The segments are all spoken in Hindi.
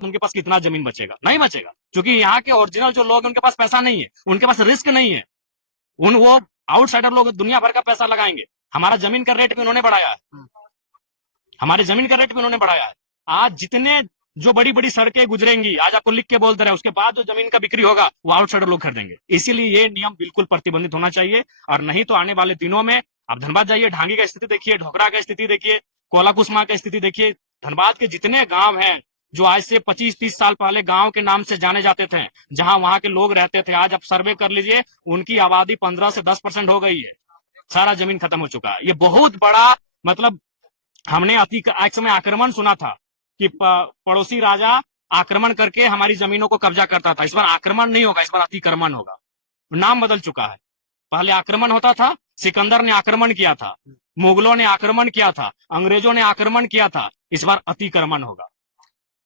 उनके पास कितना जमीन बचेगा? नहीं बचेगा, क्योंकि यहाँ के ओरिजिनल जो लोग उनके पास पैसा नहीं है, उनके पास रिस्क नहीं है। वो आउटसाइडर लोग दुनिया भर का पैसा लगाएंगे। हमारा जमीन का रेट भी उन्होंने बढ़ाया है, हमारी जमीन का रेट भी उन्होंने बढ़ाया है। आज जितने जो बड़ी बड़ी सड़कें गुजरेंगी, आज आपको लिख के बोल दे रहे हैं, उसके बाद जो जमीन का बिक्री होगा वो आउटसाइडर लोग खरीदेंगे। इसीलिए ये नियम बिल्कुल प्रतिबंधित होना चाहिए, और नहीं तो आने वाले दिनों में आप धनबाद जाइए, ढांगी का स्थिति देखिए, ढोकरा का स्थिति देखिए, कोलाकुसमा का स्थिति देखिए। धनबाद के जितने गांव हैं जो आज से 25-30 साल पहले गांव के नाम से जाने जाते थे, जहां वहां के लोग रहते थे, आज आप सर्वे कर लीजिए, उनकी आबादी 15 से 10% हो गई है। सारा जमीन खत्म हो चुका है। ये बहुत बड़ा, मतलब हमने एक समय आक्रमण सुना था कि पड़ोसी राजा आक्रमण करके हमारी जमीनों को कब्जा करता था। इस बार आक्रमण नहीं होगा, इस बार अतिक्रमण होगा। नाम बदल चुका है। पहले आक्रमण होता था, सिकंदर ने आक्रमण किया था, मुगलों ने आक्रमण किया था, अंग्रेजों ने आक्रमण किया था। इस बार अतिक्रमण होगा।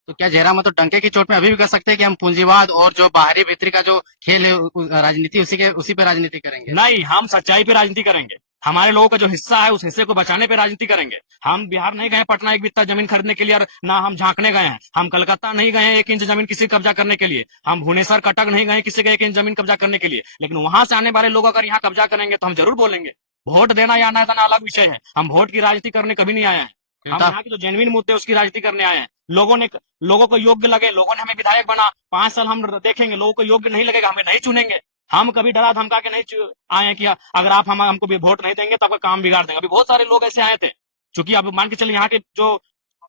तो क्या जयराम तो डंके की चोट में अभी भी कह सकते हैं कि हम पूंजीवाद और जो बाहरी भीतरी का जो खेल है राजनीति उसी पे राजनीति करेंगे? नहीं, हम सच्चाई पे राजनीति करेंगे। हमारे लोगों का जो हिस्सा है उस हिस्से को बचाने पे राजनीति करेंगे। हम बिहार नहीं गए पटना एक बित्ता जमीन खरीदने के लिए, और ना हम झांकने गए हैं। हम कलकत्ता नहीं गए हैं 1 इंच जमीन किसी कब्जा करने के लिए। हम भुवनेश्वर कटक नहीं गए किसी का 1 इंच जमीन कब्जा करने के लिए। लेकिन वहां से आने वाले लोग अगर यहाँ कब्जा करेंगे तो हम जरूर बोलेंगे। वोट देना या ना देना अलग विषय है, हम वोट की राजनीति करने कभी नहीं आए हैं। हम यहाँ की जो जेन्युइन मुद्दे उसकी राजनीति करने आए हैं। लोगों को योग्य लगे, लोगों ने हमें विधायक बना, 5 साल हम देखेंगे, लोगों को योग्य नहीं लगेगा, हमें नहीं चुनेंगे। हम कभी डरा धमका के नहीं आए हैं कि अगर आप हमको भी वोट नहीं देंगे तो आपका काम बिगाड़ देंगे। अभी बहुत सारे लोग ऐसे आए थे, चूंकि अब मान के चलिए यहाँ के जो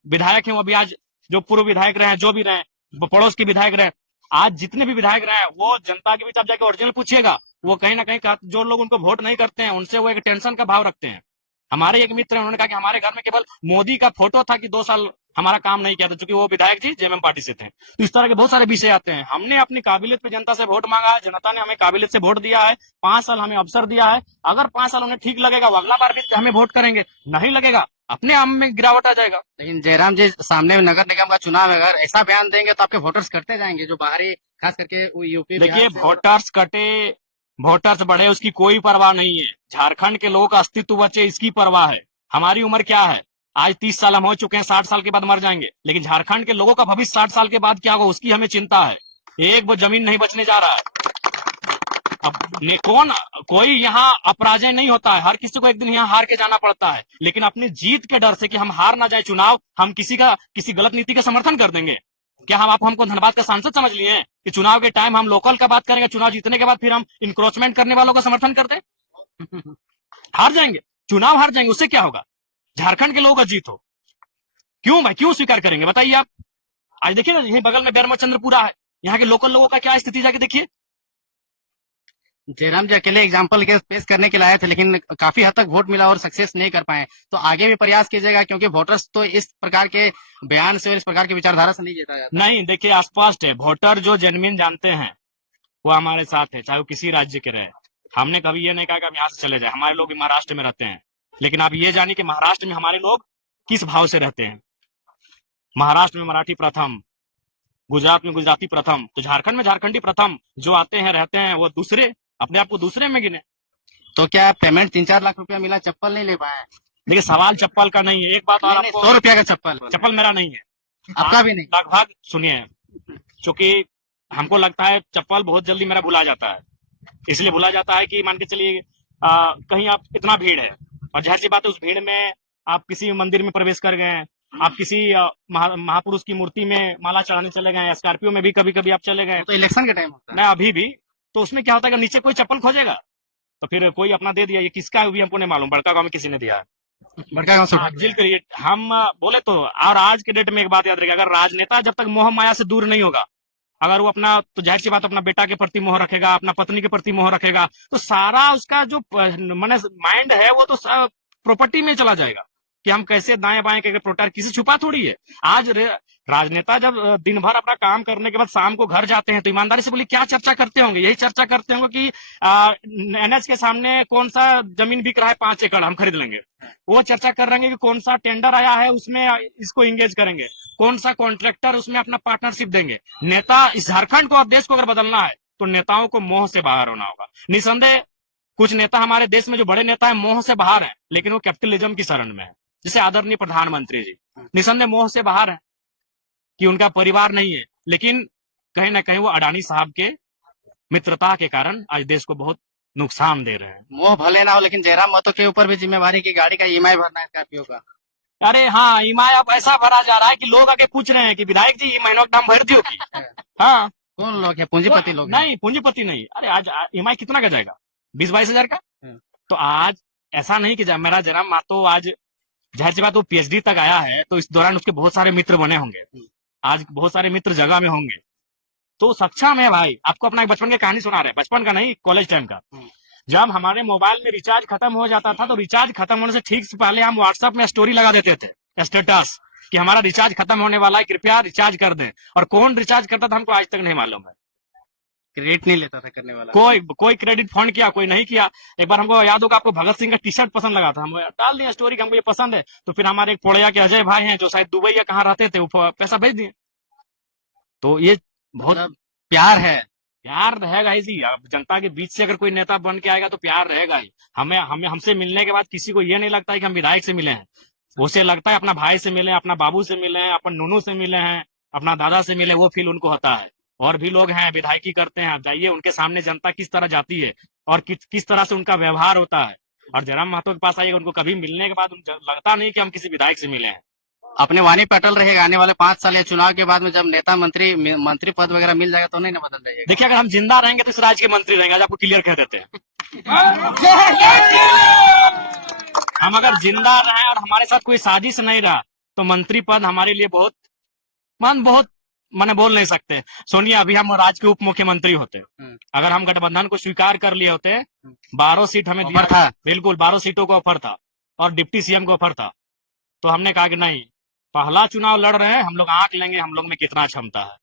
विधायक हैं वो अभी आज जो पूर्व विधायक रहे, जो भी रहे, पड़ोस के विधायक रहे, आज जितने भी विधायक रहे, वो जनता के बीच आप जाके ओरिजिनल पूछिएगा, वो कहीं ना कहीं जो लोग उनको वोट नहीं करते हैं उनसे वो एक टेंशन का भाव रखते हैं। हमारे एक मित्र हैं, उन्होंने कहा कि हमारे घर में केवल मोदी का फोटो था कि 2 साल हमारा काम नहीं किया था, क्योंकि वो विधायक जी जेएमएम पार्टी से थे। तो इस तरह के बहुत सारे विषय आते हैं। हमने अपनी काबिलियत पे जनता से वोट मांगा है, जनता ने हमें काबिलियत से वोट दिया है, 5 साल हमें अवसर दिया है। अगर 5 साल उन्हें ठीक लगेगा वो अगला बार भी हमें वोट करेंगे, नहीं लगेगा अपने आप में गिरावट आ जाएगा। लेकिन जयराम जी, सामने नगर निगम का चुनाव है, अगर ऐसा बयान देंगे तो आपके वोटर्स करते जाएंगे, जो बाहरी खास करके यूपी। देखिए, वोटर्स कटे वोटर्स बढ़े उसकी कोई परवाह नहीं है। झारखंड के लोगों का अस्तित्व बचे इसकी परवाह है। हमारी उम्र क्या है? आज 30 साल हम हो चुके हैं, 60 साल के बाद मर जाएंगे। लेकिन झारखंड के लोगों का भविष्य 60 साल के बाद क्या होगा उसकी हमें चिंता है। एक वो जमीन नहीं बचने जा रहा है। अब कोई यहाँ अपराजय नहीं होता है, हर किसी को एक दिन यहाँ हार के जाना पड़ता है। लेकिन अपनी जीत के डर से कि हम हार ना जाए चुनाव, हम किसी गलत नीति का समर्थन कर देंगे क्या? हमको धनबाद का सांसद समझ लिए हैं कि चुनाव के टाइम हम लोकल का बात करेंगे, चुनाव जीतने के बाद फिर हम इंक्रोचमेंट करने वालों का समर्थन करते? हार जाएंगे, चुनाव हार जाएंगे, उससे क्या होगा? झारखंड के लोगों का जीत हो, क्यों भाई, क्यों स्वीकार करेंगे बताइए आप? आज देखिए ना, यही बगल में बैरमचंद्रपुरा है, यहाँ के लोकल लोगों का क्या स्थिति जाके देखिए। जयराम जी अकेले एग्जाम्पल के पेश करने के लिए आए थे, लेकिन काफी हद तक वोट मिला और सक्सेस नहीं कर पाए, तो आगे भी प्रयास कीजिएगा, क्योंकि वोटर्स तो इस प्रकार के बयान से और इस प्रकार की विचारधारा से नहीं जीता जाता। नहीं, देखिए स्पष्ट है, वोटर जो जेन्युइन जानते हैं वो हमारे साथ है, चाहे वो किसी राज्य के रहे। हमने कभी ये नहीं कहा कि हम यहाँ से चले जाए। हमारे लोग महाराष्ट्र में रहते हैं, लेकिन आप ये जानिए कि महाराष्ट्र में हमारे लोग किस भाव से रहते हैं। महाराष्ट्र में मराठी प्रथम, गुजरात में गुजराती प्रथम, तो झारखंड में झारखंडी प्रथम। जो आते हैं रहते हैं वो दूसरे, अपने आप को दूसरे में गिने। तो क्या पेमेंट 3-4 लाख रुपया मिला, चप्पल नहीं ले पाए? देखिए, सवाल चप्पल का नहीं है। एक बात और आपको, 100 रुपया का चप्पल मेरा नहीं है, आपका भी नहीं? लगभग सुनिए, क्योंकि हमको लगता है चप्पल बहुत जल्दी मेरा भुला जाता है। इसलिए भुला जाता है कि मान के चलिए कहीं आप इतना भीड़ है, और जाहिर सी बात है उस भीड़ में आप किसी मंदिर में प्रवेश कर गए, आप किसी महापुरुष की मूर्ति में माला चढ़ाने चले गए, स्कॉर्पियो में भी कभी कभी आप चले गए, तो इलेक्शन के टाइम होता है मैं अभी भी, तो उसमें क्या होता है कि नीचे कोई चप्पल खोजेगा तो फिर कोई अपना दे दिया, ये किसका है भी हमको नहीं मालूम, बड़का गांव में किसी ने दिया है। बड़का गांव से जिल करिए हम बोले तो। और आज के डेट में एक बात याद रखिएगा, अगर राजनेता जब तक मोह माया से दूर नहीं होगा, अगर वो अपना, तो जाहिर सी बात अपना बेटा के प्रति मोह रखेगा, अपना पत्नी के प्रति मोह रखेगा, तो सारा उसका जो माइंड है वो तो प्रॉपर्टी में चला जाएगा कि हम कैसे दाएं बाएं करके प्रोटेक्ट, किसी छुपा थोड़ी है। आज राजनेता जब दिन भर अपना काम करने के बाद शाम को घर जाते हैं तो ईमानदारी से बोलिए क्या चर्चा करते होंगे? यही चर्चा करते होंगे कि एनएच के सामने कौन सा जमीन बिक रहा है 5 एकड़, हम खरीद लेंगे। वो चर्चा कर रहे हैं कि कौन सा टेंडर आया है उसमें इसको इंगेज करेंगे, कौन सा कॉन्ट्रैक्टर उसमें अपना पार्टनरशिप देंगे। नेता, इस झारखंड को और देश को अगर बदलना है तो नेताओं को मोह से बाहर होना होगा। निसंदेह कुछ नेता हमारे देश में जो बड़े नेता है मोह से बाहर है, लेकिन वो कैपिटलिज्म की शरण में है। जैसे आदरणीय प्रधानमंत्री जी निसंदेह मोह से बाहर है, कि उनका परिवार नहीं है, लेकिन कहीं ना कहीं वो अडानी साहब के मित्रता के कारण आज देश को बहुत नुकसान दे रहे हैं। मोह भले ना हो, लेकिन जयराम महतो के ऊपर भी जिम्मेवारी की गाड़ी का ईएमआई भरना है स्कॉर्पियो का। अरे हाँ, ईएमआई अब ऐसा भरा जा रहा है कि लोग आके पूछ रहे हैं कि विधायक जी, महीनों का दाम भर दियो की। हाँ, कौन लोग है? पूंजीपति लोग हैं। नहीं, पूंजीपति नहीं। अरे आज ईएमआई कितना का जाएगा? 20-22 हजार का। हम्म। तो आज ऐसा नहीं कि मेरा जयराम महतो आज जाहिर सी बात वो पीएचडी तक आया है, तो इस दौरान उसके बहुत सारे मित्र बने होंगे, आज बहुत सारे मित्र जगह में होंगे, तो सक्षम है भाई। आपको अपना एक बचपन की कहानी सुना रहे हैं, बचपन का नहीं, कॉलेज टाइम का। जब हमारे मोबाइल में रिचार्ज खत्म हो जाता था, तो रिचार्ज खत्म होने से ठीक से पहले हम व्हाट्सएप में स्टोरी लगा देते थे, स्टेटस, कि हमारा रिचार्ज खत्म होने वाला है, कृपया रिचार्ज कर दें। और कौन रिचार्ज करता था हमको आज तक नहीं मालूम है। क्रेडिट नहीं लेता था करने वाला। कोई क्रेडिट फंड किया, कोई नहीं किया। एक बार हमको याद होगा, आपको भगत सिंह का टी शर्ट पसंद लगा था, हम डाल दिया स्टोरी कि हमको ये पसंद है। तो फिर हमारे एक पोड़िया के अजय भाई हैं, जो शायद दुबई या कहाँ रहते थे, वो पैसा भेज दिए। तो ये बहुत मतलब प्यार है। प्यार रहेगा ही जी। अब जनता के बीच से अगर कोई नेता बन के आएगा तो प्यार रहेगा ही। हमें हमें हमसे मिलने के बाद किसी को ये नहीं लगता है कि हम विधायक से मिले हैं, उसे लगता है अपना भाई से मिले, अपना बाबू से मिले हैं, अपन नूनू से मिले हैं, अपना दादा से मिले, वो फील उनको होता है। और भी लोग हैं विधायकी करते हैं, आप जाइए उनके सामने जनता किस तरह जाती है और किस तरह से उनका व्यवहार होता है। और जयराम महतो के पास आइएगा, उनको कभी मिलने के बाद लगता नहीं कि हम किसी विधायक से मिले हैं। अपने वाणी पे अटल रहेगा। आने वाले 5 साल या चुनाव के बाद में जब नेता मंत्री पद वगैरह मिल जाएगा तो नहीं ना बदल जाएगा। देखिए, अगर हम जिंदा रहेंगे तो इस राज्य के मंत्री रहेंगे, आज आपको क्लियर कह देते हैं। हम अगर जिंदा रहे और हमारे साथ कोई साजिश नहीं रहा, तो मंत्री पद हमारे लिए बहुत मैंने बोल नहीं सकते। सुनिए, अभी हम राज्य के उप मुख्यमंत्री होते, अगर हम गठबंधन को स्वीकार कर लिए होते, 12 सीट हमें दिया था, बिल्कुल 12 सीटों का ऑफर था और डिप्टी सीएम का ऑफर था, तो हमने कहा कि नहीं, पहला चुनाव लड़ रहे हैं हम लोग, आंक लेंगे हम लोग में कितना क्षमता है।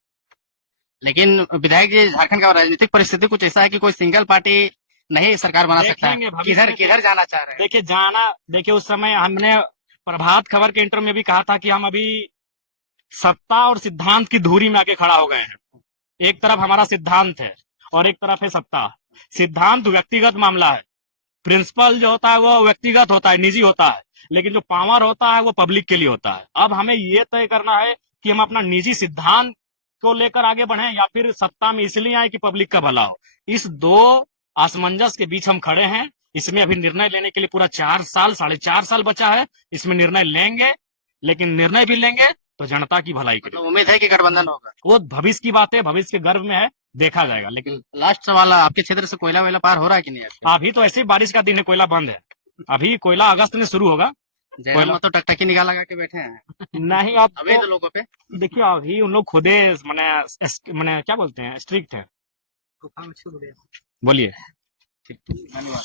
लेकिन विधायक जी, झारखंड का राजनीतिक परिस्थिति कुछ ऐसा है कि कोई सिंगल पार्टी नहीं सरकार बना सकता है। किधर जाना चाह रहे हैं? देखिए उस समय हमने प्रभात खबर के इंटरव्यू में भी कहा था कि हम अभी सत्ता और सिद्धांत की धुरी में आके खड़ा हो गए हैं। एक तरफ हमारा सिद्धांत है और एक तरफ है सत्ता। सिद्धांत व्यक्तिगत मामला है, प्रिंसिपल जो होता है वो व्यक्तिगत होता है, निजी होता है, लेकिन जो पावर होता है वो पब्लिक के लिए होता है। अब हमें ये तय करना है कि हम अपना निजी सिद्धांत को लेकर आगे बढ़े या फिर सत्ता में इसलिए आए कि पब्लिक का भला हो। इस दो असमंजस के बीच हम खड़े हैं। इसमें अभी निर्णय लेने के लिए पूरा 4.5 साल बचा है। इसमें निर्णय लेंगे, लेकिन निर्णय भी लेंगे तो जनता की भलाई के लिए। तो उम्मीद है कि गठबंधन होगा। वो भविष्य की बात है, भविष्य के गर्भ में है, देखा जाएगा। लेकिन लास्ट सवाल, आपके क्षेत्र से कोयला वेला पार हो रहा है कि नहीं? अभी तो ऐसे ही बारिश का दिन है, कोयला बंद है। अभी कोयला अगस्त में शुरू होगा। जयराम तो टकटकी निकाल लगा के बैठे हैं। नहीं, अब अभी तो लोगों पे देखिए, अभी उन लोग खुदे मैंने क्या बोलते हैं, स्ट्रिक्ट है। बोलिए। धन्यवाद।